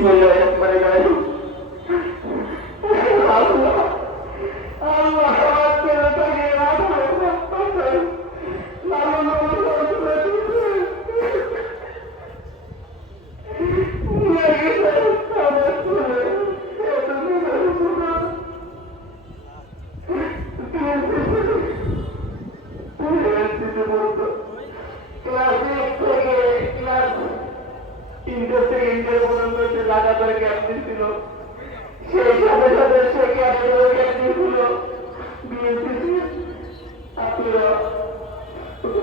হইল একবারে গায়ে আল্লাহ আল্লাহ আমার ছেলেটাকে লাগাতার গ্যাপ দিচ্ছিল সেই সাথে সাথে সে ক্যাপের গ্যাপ দিয়েছিল বিএনপি আপনারা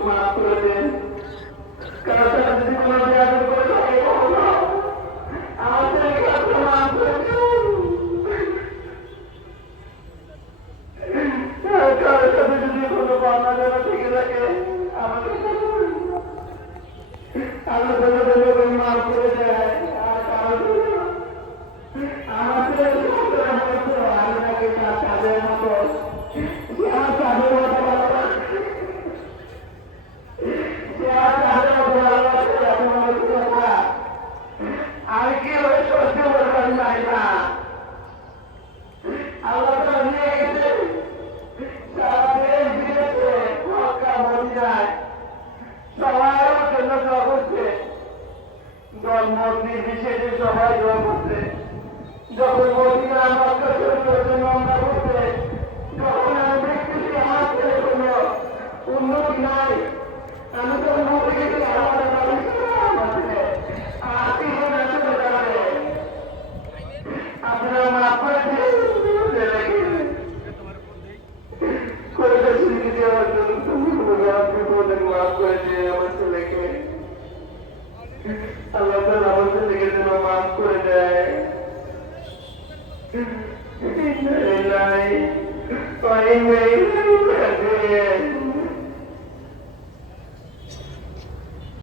মাফ করে দেন কারণ তারা যদি কোনো ব্যাপার করে থাকে কখনো আমাদেরকে আপনি মাফ করে দেন কারোর সাথে যদি কোনো পাওনা জানা থেকে থাকে আমাদের আল্লাহ মাফ করে দেয় আর কারণ আমাদের আল্লাহকে তাদের মতো তাদের মতো আর কি হয়ে সহ্য করবেন নাই না আল্লাহ তো নিয়ে গেছে সারা দেশ দিয়েছে মক্কা মদিনায় সবার জন্য দোয়া করছে দল মত নির্বিশেষে সবাই দোয়া করছে যখন মদিনা মক্কা শরীফের জন্য আমরা করছে যখন আমি দেখতেছি আমার ছেলে কোনো উন্নতি নাই আমি তো উন্নতি গেছি আমাদের আপনারা মাফ করে দেওয়ার জন্য আপনি বলেন মাফ করে দিয়ে আমার ছেলেকে আল্লাহ তাআলা আমার ছেলেকে যেন মাফ করে দেয় নাই